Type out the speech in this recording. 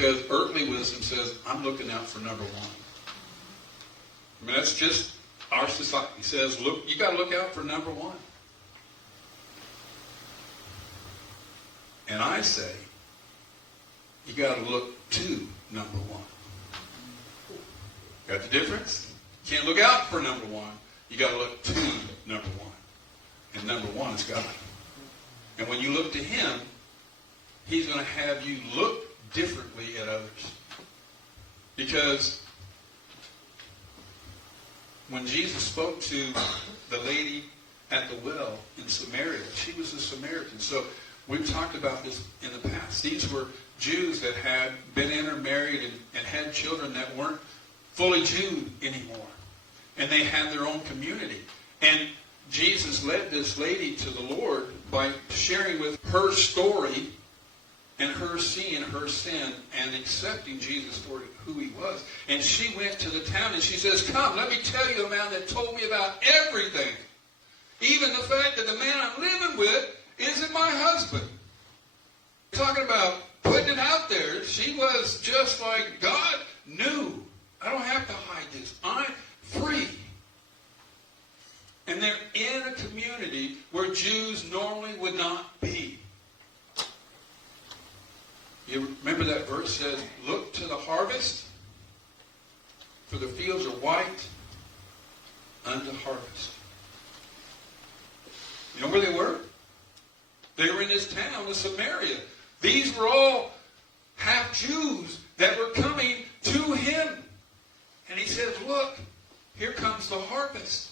Because earthly wisdom says, I'm looking out for number one. I mean, that's just our society says, look, you got to look out for number one. And I say, you got to look to number one. Got the difference? You can't look out for number one. You got to look to number one. And number one is God. And when you look to Him, He's going to have you look differently at others. Because when Jesus spoke to the lady at the well in Samaria, she was a Samaritan. So we've talked about this in the past. These were Jews that had been intermarried and had children that weren't fully Jew anymore. And they had their own community. And Jesus led this lady to the Lord by sharing with her story and her seeing her sin and accepting Jesus for who He was. And she went to the town and she says, come, let me tell you a man that told me about everything. Even the fact that the man I'm living with isn't my husband. Talking about putting it out there. She was just like, God knew. I don't have to hide this. I'm free. And they're in a community where Jews normally would not be. You remember that verse says, look to the harvest, for the fields are white unto harvest. You know where they were? They were in this town of Samaria. These were all half Jews that were coming to Him. And He says, look, here comes the harvest.